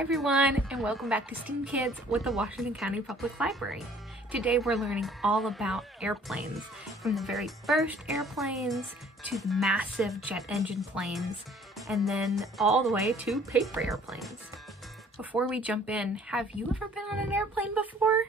Hi everyone, and welcome back to STEAMkids with the Washington County Public Library. Today we're learning all about airplanes, from the very first airplanes to the massive jet engine planes, and then all the way to paper airplanes. Before we jump in, have you ever been on an airplane before?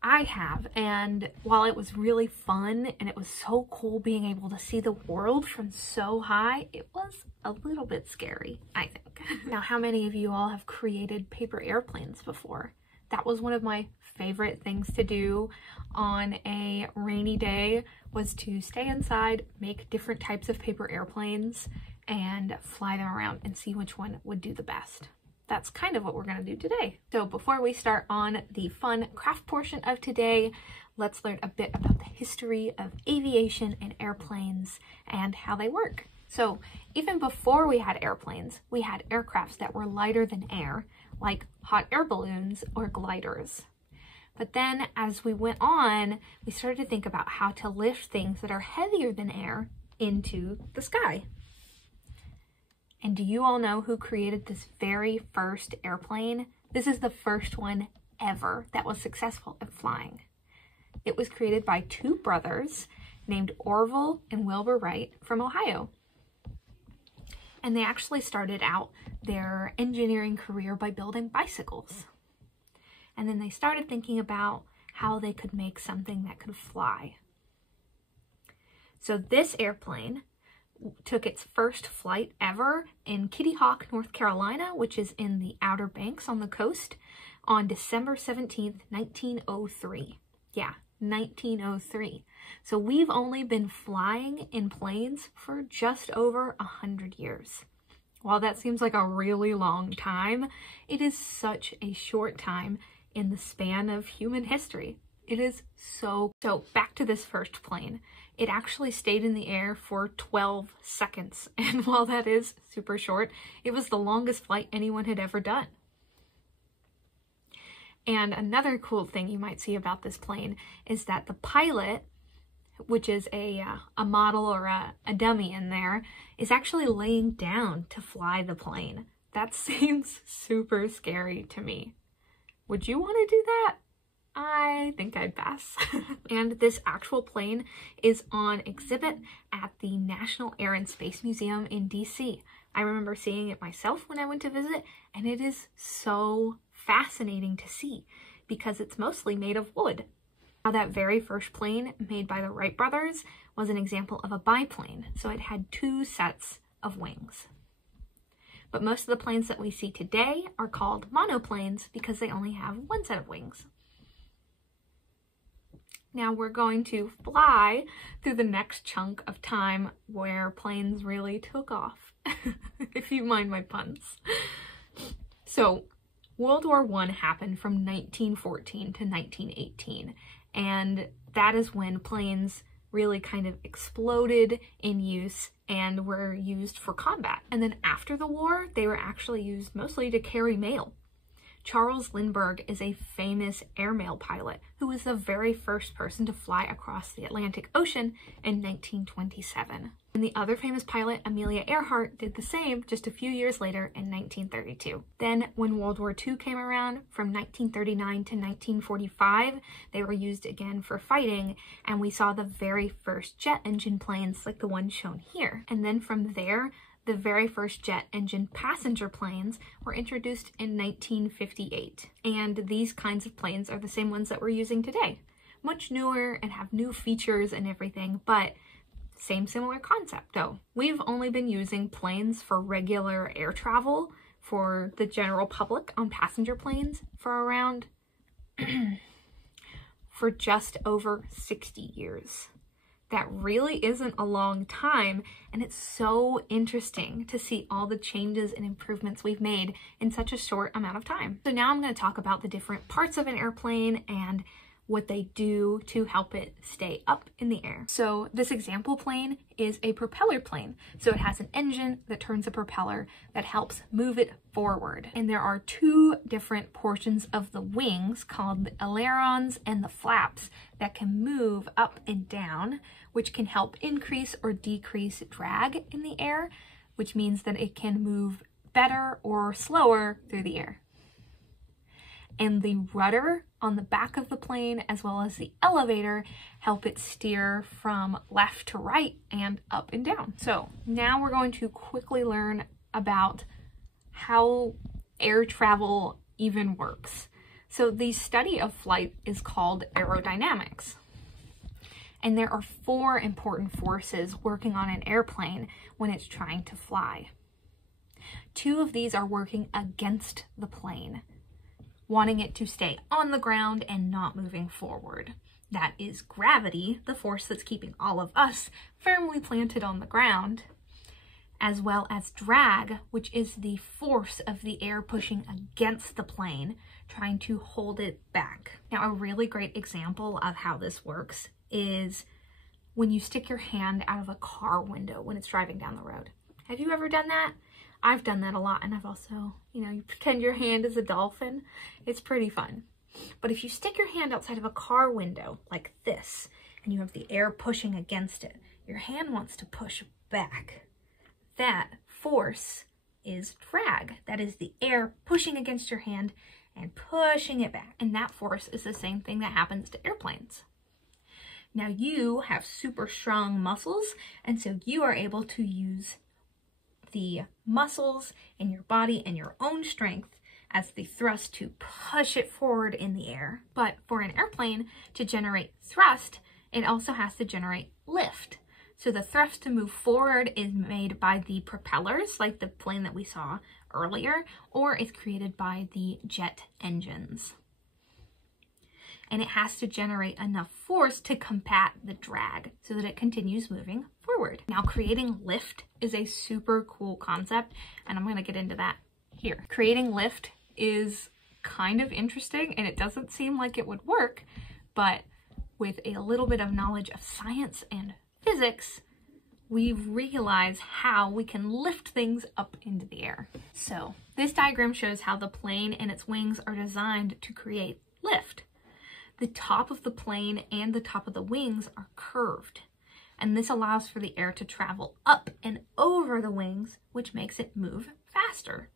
I have, and while it was really fun and it was so cool being able to see the world from so high, it was a little bit scary, I think. Now, how many of you all have created paper airplanes before? That was one of my favorite things to do on a rainy day, was to stay inside, make different types of paper airplanes, and fly them around and see which one would do the best. That's kind of what we're going to do today. So before we start on the fun craft portion of today, let's learn a bit about the history of aviation and airplanes and how they work. So even before we had airplanes, we had aircrafts that were lighter than air, like hot air balloons or gliders. But then as we went on, we started to think about how to lift things that are heavier than air into the sky. And do you all know who created this very first airplane? This is the first one ever that was successful at flying. It was created by two brothers named Orville and Wilbur Wright from Ohio. And they actually started out their engineering career by building bicycles. And then they started thinking about how they could make something that could fly. So this airplane took its first flight ever in Kitty Hawk, North Carolina, which is in the Outer Banks on the coast, on December 17th, 1903. Yeah, 1903. So we've only been flying in planes for just over 100 years. While that seems like a really long time, it is such a short time in the span of human history. It is so back to this first plane. It actually stayed in the air for 12 seconds. And while that is super short, it was the longest flight anyone had ever done. And another cool thing you might see about this plane is that the pilot, which is a model or a dummy in there, is actually laying down to fly the plane. That seems super scary to me. Would you want to do that? I think I'd pass. And this actual plane is on exhibit at the National Air and Space Museum in DC. I remember seeing it myself when I went to visit, and it is so fascinating to see because it's mostly made of wood. Now, that very first plane made by the Wright brothers was an example of a biplane, so it had two sets of wings. But most of the planes that we see today are called monoplanes because they only have one set of wings. Now we're going to fly through the next chunk of time where planes really took off, if you mind my puns. So World War I happened from 1914 to 1918, and that is when planes really kind of exploded in use and were used for combat. And then after the war, they were actually used mostly to carry mail. Charles Lindbergh is a famous airmail pilot who was the very first person to fly across the Atlantic Ocean in 1927. And the other famous pilot, Amelia Earhart, did the same just a few years later in 1932. Then when World War II came around, from 1939 to 1945, they were used again for fighting, and we saw the very first jet engine planes like the one shown here. And then from there, the very first jet engine passenger planes were introduced in 1958. And these kinds of planes are the same ones that we're using today. Much newer and have new features and everything, but same similar concept though. We've only been using planes for regular air travel for the general public on passenger planes for around, for just over 60 years. That really isn't a long time, and it's so interesting to see all the changes and improvements we've made in such a short amount of time. So now I'm going to talk about the different parts of an airplane and what they do to help it stay up in the air. So this example plane is a propeller plane. So it has an engine that turns a propeller that helps move it forward. And there are two different portions of the wings called the ailerons and the flaps that can move up and down, which can help increase or decrease drag in the air, which means that it can move better or slower through the air. And the rudder on the back of the plane, as well as the elevator, help it steer from left to right and up and down. So now we're going to quickly learn about how air travel even works. So the study of flight is called aerodynamics. And there are 4 important forces working on an airplane when it's trying to fly. 2 of these are working against the plane, wanting it to stay on the ground and not moving forward. That is gravity, the force that's keeping all of us firmly planted on the ground, as well as drag, which is the force of the air pushing against the plane, trying to hold it back. Now, a really great example of how this works is when you stick your hand out of a car window when it's driving down the road. Have you ever done that? I've done that a lot, and I've also, you pretend your hand is a dolphin. It's pretty fun. But if you stick your hand outside of a car window like this, and you have the air pushing against it, your hand wants to push back. That force is drag. That is the air pushing against your hand and pushing it back. And that force is the same thing that happens to airplanes. Now you have super strong muscles, and so you are able to use the muscles in your body and your own strength as the thrust to push it forward in the air. But for an airplane to generate thrust, it also has to generate lift. So the thrust to move forward is made by the propellers, like the plane that we saw earlier, or it's created by the jet engines. And it has to generate enough force to combat the drag so that it continues moving forward. Now, creating lift is a super cool concept, and I'm going to get into that here. Creating lift is kind of interesting, and it doesn't seem like it would work, but with a little bit of knowledge of science and physics, we realize how we can lift things up into the air. So this diagram shows how the plane and its wings are designed to create lift. The top of the plane and the top of the wings are curved, and this allows for the air to travel up and over the wings, which makes it move faster.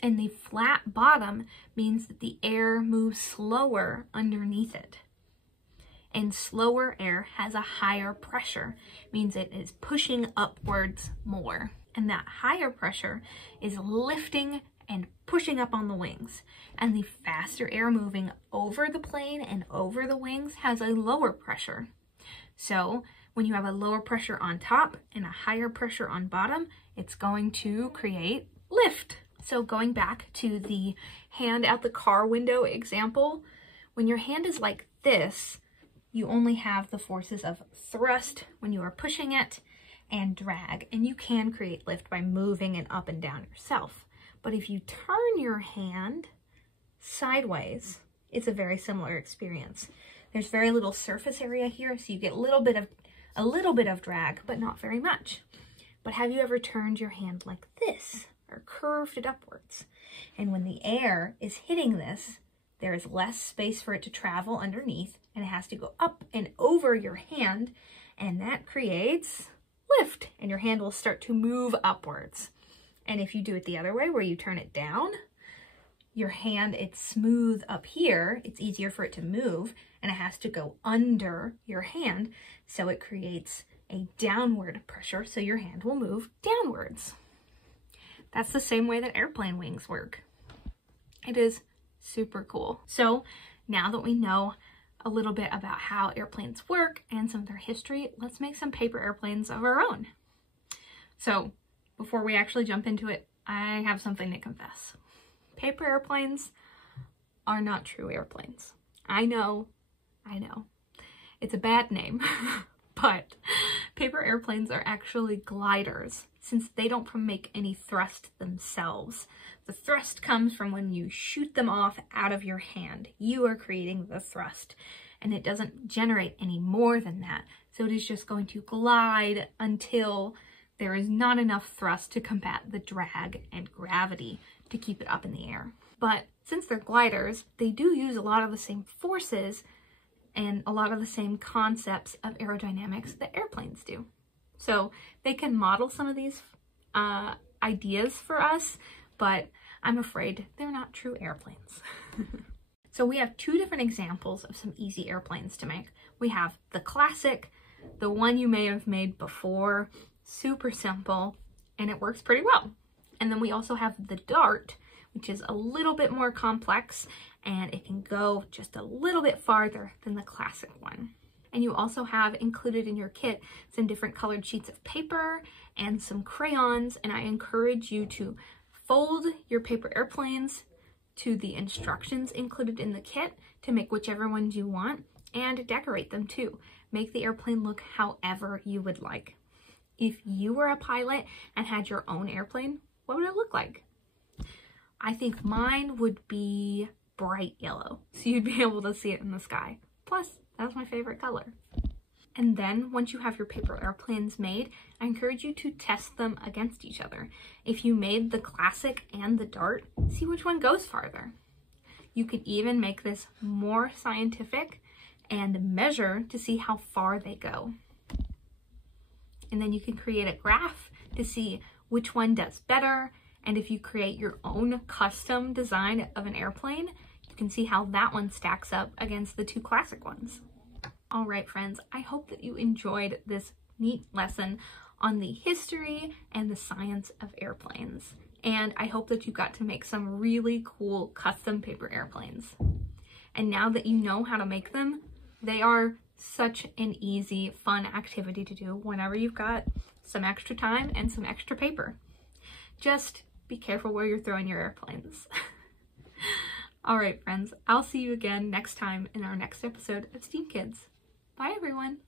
And the flat bottom means that the air moves slower underneath it. And slower air has a higher pressure, means it is pushing upwards more. And that higher pressure is lifting and pushing up on the wings. And the faster air moving over the plane and over the wings has a lower pressure. So when you have a lower pressure on top and a higher pressure on bottom, it's going to create lift. So going back to the hand out the car window example, when your hand is like this, you only have the forces of thrust when you are pushing it and drag, and you can create lift by moving it up and down yourself. But if you turn your hand sideways, it's a very similar experience. There's very little surface area here, so you get a little bit of drag, but not very much. But have you ever turned your hand like this or curved it upwards? And when the air is hitting this, there is less space for it to travel underneath, and it has to go up and over your hand, and that creates lift, and your hand will start to move upwards. And if you do it the other way, where you turn it down, your hand, it's smooth up here, it's easier for it to move, and it has to go under your hand, so it creates a downward pressure, so your hand will move downwards. That's the same way that airplane wings work. It is super cool. So now that we know a little bit about how airplanes work and some of their history, let's make some paper airplanes of our own. So before we actually jump into it, I have something to confess. Paper airplanes are not true airplanes. I know. It's a bad name, but paper airplanes are actually gliders, since they don't make any thrust themselves. The thrust comes from when you shoot them off out of your hand. You are creating the thrust, and it doesn't generate any more than that. So it is just going to glide until there is not enough thrust to combat the drag and gravity to keep it up in the air. But since they're gliders, they do use a lot of the same forces and a lot of the same concepts of aerodynamics that airplanes do. So they can model some of these ideas for us, but I'm afraid they're not true airplanes. So we have two different examples of some easy airplanes to make. We have the classic, the one you may have made before, super simple, and it works pretty well. And then we also have the dart, which is a little bit more complex, and it can go just a little bit farther than the classic one. And you also have included in your kit some different colored sheets of paper and some crayons, and I encourage you to fold your paper airplanes to the instructions included in the kit to make whichever ones you want, and decorate them too. Make the airplane look however you would like. If you were a pilot and had your own airplane, what would it look like? I think mine would be bright yellow, so you'd be able to see it in the sky. Plus, that's my favorite color. And then once you have your paper airplanes made, I encourage you to test them against each other. If you made the classic and the dart, see which one goes farther. You could even make this more scientific and measure to see how far they go. And then you can create a graph to see which one does better. And if you create your own custom design of an airplane, you can see how that one stacks up against the two classic ones. All right, friends, I hope that you enjoyed this neat lesson on the history and the science of airplanes. And I hope that you got to make some really cool custom paper airplanes. And now that you know how to make them, they are such an easy, fun activity to do whenever you've got some extra time and some extra paper. Just be careful where you're throwing your airplanes. All right, friends, I'll see you again next time in our next episode of STEAMkids. Bye, everyone.